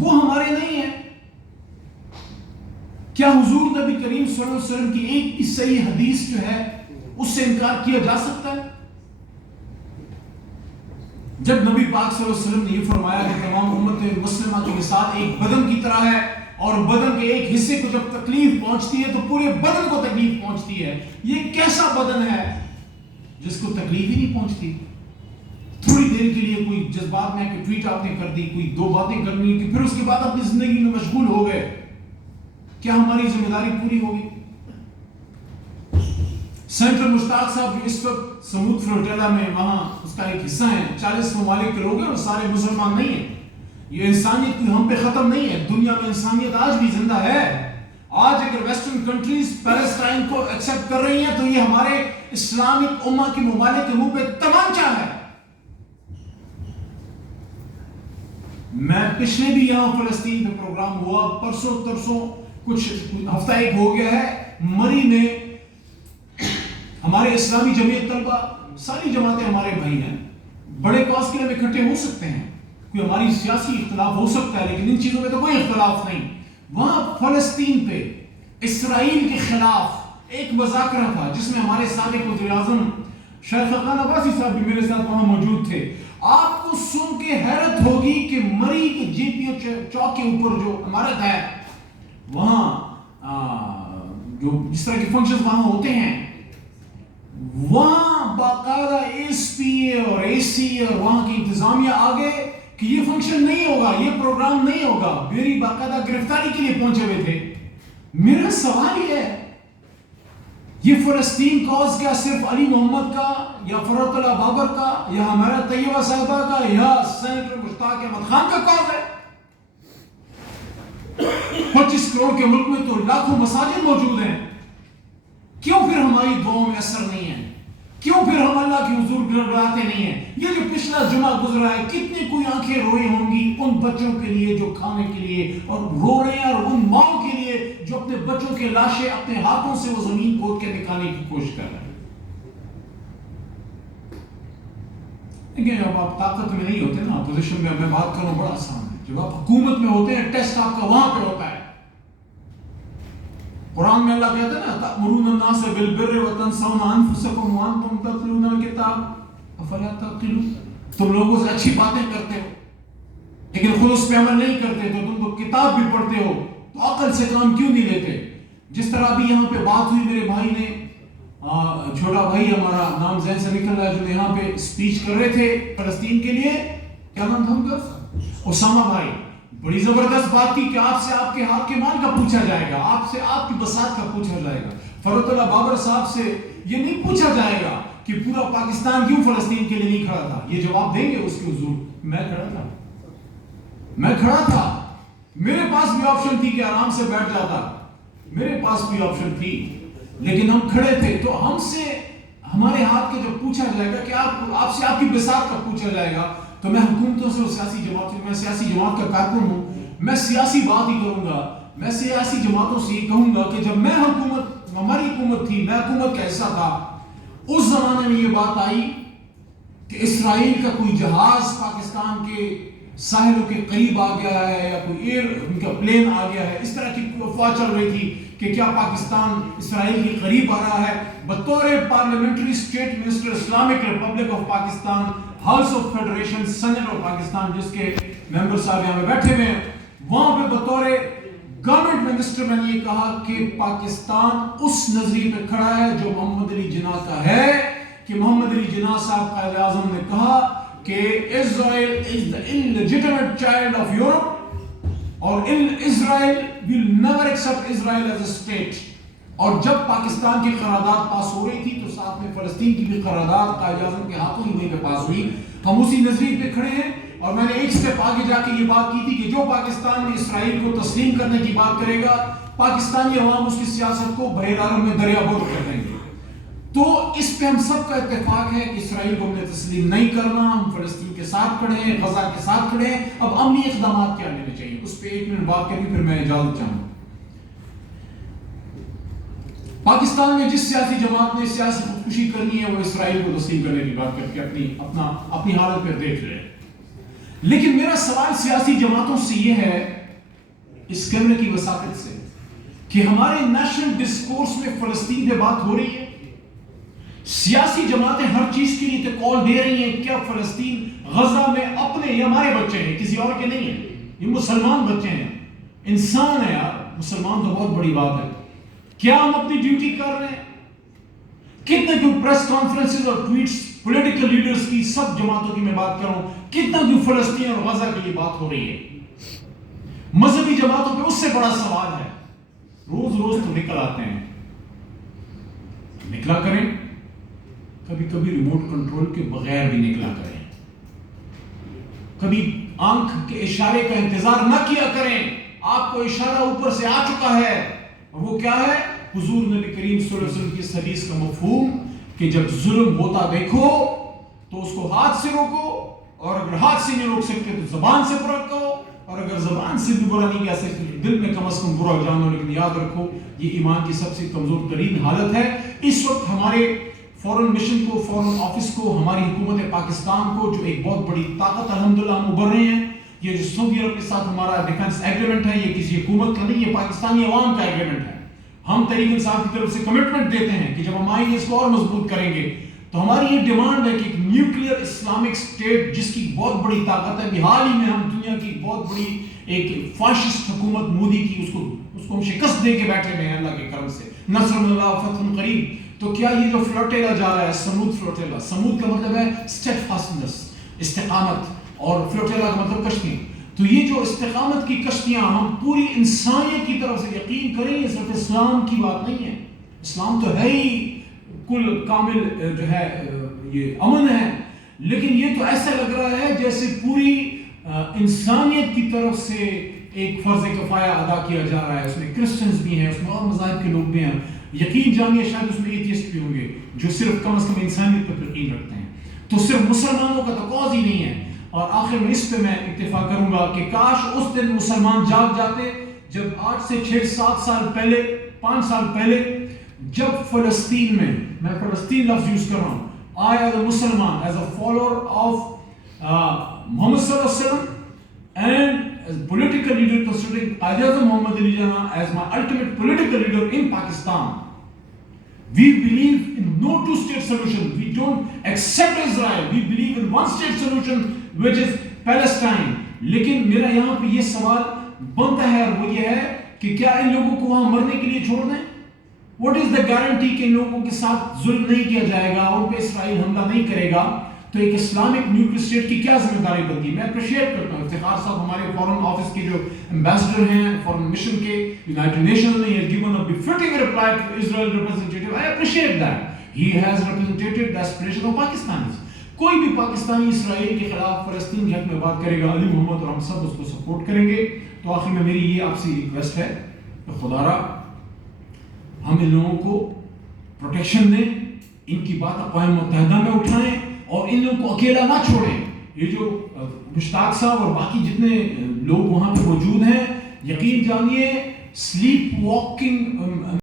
وہ ہمارے نہیں ہیں. کیا حضور نبی کریم صلی اللہ علیہ وسلم کی ایک بھی صحیح حدیث جو ہے اس سے انکار کیا جا سکتا ہے؟ جب نبی پاک صلی اللہ علیہ وسلم نے یہ فرمایا کہ تمام امت مسلمہ کے مثال ایک بدن کی طرح ہے، اور بدن کے ایک حصے کو جب تکلیف پہنچتی ہے تو پورے بدن کو تکلیف پہنچتی ہے، یہ کیسا بدن ہے جس کو تکلیف ہی نہیں پہنچتی؟ تھوڑی دیر کے لیے کوئی جذبات میں کہ ٹویٹ آپ نے کر دی، کوئی دو باتیں کرنی کہ پھر اس کے بعد اپنی زندگی میں مشغول ہو گئے. کیا ہماری ذمہ داری پوری ہوگی؟ سینٹر مشتاق صاحب جو اس وقت سمود فلوٹیلا میں وہاں اس کا ایک حصہ ہے، 40 ممالک کے لوگ ہیں اور سارے مسلمان نہیں ہیں. یہ انسانیت کوئی ہم پہ ختم نہیں ہے، دنیا میں انسانیت آج بھی زندہ ہے. آج اگر ویسٹرن کنٹریز پیلسٹائن کو ایکسپٹ کر رہی ہیں تو یہ ہمارے اسلامک امہ کے ممالک کے منہ پہ تمانچہ ہے. میں پچھلے بھی یہاں فلسطین میں پروگرام ہوا، پرسوں ترسوں کچھ ہفتہ ایک ہو گیا ہے، مری میں ہمارے اسلامی جمعیت طلبہ، ساری جماعتیں ہمارے بھائی ہیں، بڑے کاز کے لیے اکٹھے ہو سکتے ہیں، کوئی ہماری سیاسی اختلاف ہو سکتا ہے لیکن ان چیزوں میں تو کوئی اختلاف نہیں. وہاں فلسطین پہ اسرائیل کے خلاف ایک مذاکرہ تھا جس میں ہمارے سابق وزیر اعظم شیخ خاقان عباسی صاحب بھی میرے ساتھ وہاں موجود تھے. آپ کو سن کے حیرت ہوگی کہ مری کے جی پی او چوک کے اوپر جو عمارت ہے وہاں جو جس طرح کے فنکشنز وہاں ہوتے ہیں، وہاں باقاعدہ ایس پی اور اے سی اور وہاں کی انتظامیہ آگے کہ یہ فنکشن نہیں ہوگا، یہ پروگرام نہیں ہوگا، میری باقاعدہ گرفتاری کے لیے پہنچے ہوئے تھے. میرا سوال یہ ہے، یہ فلسطین کاز کیا صرف علی محمد کا یا فرات اللہ بابر کا یا ہمارا طیبہ صاحبہ کا یا سینیٹر مشتاق احمد خان کا کاز ہے؟ 25 کروڑ کے ملک میں تو لاکھوں مساجد موجود ہیں. کیوں پھر ہماری دعاؤں میں اثر نہیں ہے؟ کیوں پھر ہم اللہ کی حضور گڑگڑاتے نہیں ہیں؟ یہ جو پچھلا جمعہ گزرا ہے، کتنی کوئی آنکھیں روئی ہوں گی ان بچوں کے لیے جو کھانے کے لیے اور رو رہے ہیں، اور ان ماؤں کے لیے جو اپنے بچوں کے لاشیں اپنے ہاتھوں سے وہ زمین کھود کے نکالنے کی کوشش کر رہے ہیں. لیکن جب آپ طاقت میں نہیں ہوتے نا، اپوزیشن میں بات کرنا بڑا آسان ہے. جب آپ حکومت میں ہوتے ہیں ٹیسٹ آپ کا وہاں پہ ہوتا ہے. قرآن میں اللہ کہتا ہے نا تأمرون الناس بالبر وتنسون انفسکم وانتم تتلون الکتاب افلا تعقلون. تم لوگوں سے اچھی باتیں کرتے ہو لیکن خود اس پہ عمل نہیں کرتے، تو تم تو کتاب بھی پڑھتے ہو تو عقل سے کام کیوں نہیں لیتے؟ جس طرح بھی یہاں پہ بات ہوئی، میرے بھائی نے چھوٹا بھائی ہمارا نام ذہن سے نکل رہا ہے جو یہاں پہ اسپیچ کر رہے تھے فلسطین کے لیے، کیا نام تھا ان کا؟ اسامہ بھائی. بڑی زبردست بات کی کہ آپ سے آپ کے حال کے مال کا پوچھا جائے گا، آپ سے آپ کی بساط کا پوچھا جائے گا. فرات اللہ بابر صاحب سے یہ نہیں پوچھا جائے گا کہ پورا پاکستان کیوں فلسطین کے لیے نہیں کھڑا تھا. یہ جواب دیں گے اس کے حضور. میں کھڑا تھا، میرے پاس بھی آپشن تھی کہ آرام سے بیٹھ جاتا، میرے پاس بھی آپشن تھی لیکن ہم کھڑے تھے. تو ہم سے ہمارے ہاتھ کے جب پوچھا جائے گا کہ آپ سے آپ کی بساط کا پوچھا جائے گا، تو میں حکومتوں سے اور سیاسی جماعتوں، میں سیاسی جماعت کا کارکن ہوں، میں سیاسی بات ہی کروں گا. میں سیاسی جماعتوں سے یہ کہوں گا کہ جب میں حکومت، ہماری حکومت تھی، میں حکومت کا حصہ تھا، اس زمانے میں یہ بات آئی کہ اسرائیل کا کوئی جہاز پاکستان کے ساحلوں کے قریب آ گیا ہے یا کوئی ان کا پلین آ گیا ہے، اس طرح کی افواہ چل رہی تھی کہ کیا پاکستان اسرائیل کے قریب آ رہا ہے. بطور parliamentary state minister Islamic republic of Pakistan, house of federation, senate of Pakistan جس کے ممبر صاحب یہاں پہ بیٹھے ہوئے ہیں، وہاں پہ بطور گورنمنٹ منسٹر میں نے یہ کہا کہ پاکستان اس نظریے پہ کھڑا ہے جو محمد علی جناح کا ہے، کہ محمد علی جناح صاحب قائد اعظم نے کہا کہ Israel is the illegitimate child of Europe اور Israel will never accept Israel as a state. اور جب پاکستان کی قرارداد پاس ہو رہی تھی تو ساتھ میں فلسطین کی بھی قرارداد قائد اعظم کے ہاتھوں ہی وہیں پہ پاس ہوئی. ہم اسی نظریے پہ کھڑے ہیں اور میں نے ایک سٹیپ آگے جا کے یہ بات کی تھی کہ جو پاکستان میں اسرائیل کو تسلیم کرنے کی بات کرے گا، پاکستانی عوام اس کی سیاست کو بحیرہ عرب میں دریا بند کر دیں گے. تو اس پہ ہم سب کا اتفاق ہے کہ اسرائیل کو ہم نے تسلیم نہیں کرنا. ہم فلسطین کے ساتھ کھڑے ہیں، غزہ کے ساتھ کھڑے ہیں. اب امنی اقدامات کیا لینے چاہیے اس پہ 1 منٹ بات کریں پھر میں اجازت چاہوں گا. پاکستان میں جس سیاسی جماعت نے سیاسی خودکشی کرنی ہے وہ اسرائیل کو تسلیم کرنے کی بات کر کے اپنی حالت پہ دیکھ رہے ہیں. لیکن میرا سوال سیاسی جماعتوں سے یہ ہے اس کیمرے کی وساطت سے کہ ہمارے نیشنل ڈسکورس میں فلسطین پہ بات ہو رہی ہے. سیاسی جماعتیں ہر چیز کے لیے کال دے رہی ہیں. کیا فلسطین غزہ میں اپنے، یہ ہمارے بچے ہیں، کسی اور کے نہیں ہیں، یہ مسلمان بچے ہیں، انسان ہے یار. مسلمان تو بہت بڑی بات ہے. کیا ہم اپنی ڈیوٹی کر رہے ہیں؟ کتنے جو پریس کانفرنسز اور ٹویٹس پولیٹیکل لیڈرز کی، سب جماعتوں کی میں بات کروں، کتنا جو فلسطین اور غزہ کے لیے بات ہو رہی ہے. مذہبی جماعتوں پہ اس سے بڑا سوال ہے. روز روز تو نکل آتے ہیں، نکلا کریں، کبھی کبھی ریموٹ کنٹرول کے بغیر بھی نکلا کریں، کبھی آنکھ کے اشارے کا انتظار نہ کیا کریں. آپ کو اشارہ اوپر سے آ چکا ہے، اور وہ کیا ہے؟ حضور نبی کریم صلی اللہ علیہ وسلم کی حدیث کا مفہوم کہ جب ظلم ہوتا دیکھو تو اس کو ہاتھ سے روکو، اور اگر ہاتھ سے نہیں روک سکتے تو زبان سے برا کہو، اور اگر زبان سے بھی برا نہیں کہہ سکتے تو دل میں کم از کم برا جانو. لیکن یاد رکھو یہ ایمان کی سب سے کمزور ترین حالت ہے. اس وقت ہمارے فورن مشن کو، فورن آفس کو، ہماری حکومت پاکستان کو، جو ایک بہت بڑی طاقت الحمدللہ ہم ابھر رہے ہیں. یہ جو سعودی عرب کے ساتھ ہمارا ڈیفنس ایگریمنٹ ہے، یہ کسی حکومت کا نہیں، یہ پاکستانی عوام کا ایگریمنٹ ہے. ہم تحریک انصاف کی طرف سے کمٹمنٹ دیتے ہیں کہ جب ہم آئیں گے اس کو اور مضبوط کریں گے. تو ہماری یہ ڈیمانڈ ہے کہ ایک نیوکلیئر اسلامک اسٹیٹ جس کی بہت بڑی طاقت ہے، ابھی حال ہی میں ہم دنیا کی بہت بڑی ایک فاشسٹ حکومت مودی کی، اس کو ہم شکست دے کے بیٹھے ہوئے ہیں اللہ کے کرم سے. نصر من اللہ فتح قریب. تو کیا یہ جو فلوٹیلا جا رہا ہے، سمود فلوٹیلا، سمود کا مطلب ہے اسٹیڈ فاسٹنس، استقامت، اور فلوٹیلا کا مطلب کشتی. تو یہ جو استقامت کی کشتیاں، ہم پوری انسانیت کی طرف سے یقین کریں، یہ صرف اسلام کی بات نہیں ہے. اسلام تو ہے ہی کل کامل جو ہے یہ امن ہے، لیکن یہ تو ایسا لگ رہا ہے جیسے پوری انسانیت کی طرف سے ایک فرض کفایہ ادا کیا جا رہا ہے. اس میں کرسچنز بھی ہیں، اس میں اور مذاہب کے لوگ بھی ہیں. یقین جانیے شاید اس میں ایتھیسٹ بھی ہوں گے جو صرف کم از کم انسانیت پر یقین رکھتے ہیں. تو صرف مسلمانوں کا تو کاز ہی نہیں ہے. اور آخر میں اس پہ میں اکتفا کروں گا کہ کاش اس دن مسلمان جاگ جاتے جب 8 سے 6-7 سال پہلے، 5 سال پہلے، جب فلسطین میں فلسطین لفظ یوز کر رہا ہوں، I as a Muslim, as a follower of Muhammad sallallahu alaihi wasallam, and as a political leader considering Qaid-e-Azam Muhammad Ali Jinnah as my ultimate political leader in Pakistan. We believe in no two-state solution. We don't accept Israel. We believe in one-state solution, which is Palestine. لیکن میرا یہاں پہ یہ سوال بنتا ہے، اور وہ یہ ہے کہ کیا ان لوگوں کو وہاں مرنے کے لیے چھوڑ دیں؟ What is the guarantee کہ ان لوگوں کے ساتھ ظلم نہیں کیا جائے گا، ان پہ اسرائیل حملہ نہیں کرے گا؟ تو ایک اسلامک نیوکلیئر اسٹیٹ کی کیا ذمہ داری بنتی ہے؟ میں اپریشیٹ کرتا ہوں افتخار صاحب ہمارے فورن آفس کے جو ایمبیسڈر ہیں فورن مشن کے یونائٹڈ نیشنز میں، he has given a befitting reply to Israel representative. I appreciate that. He has represented the aspiration of Pakistanis. کوئی بھی پاکستانی اسرائیل کے خلاف فلسطین کے حق میں بات کرے گا، علی محمد اور ہم سب اس کو سپورٹ کریں گے. تو آخر میں میری یہ آپ سے ریکویسٹ ہے کہ خدا را ہم ان لوگوں کو پروٹیکشن دیں، ان کی بات اقوام متحدہ میں اٹھائیں، اور ان لوگوں کو اکیلا نہ چھوڑیں. یہ جو مشتاق صاحب اور باقی جتنے لوگ وہاں پہ موجود ہیں، یقین جانیے سلیپ واکنگ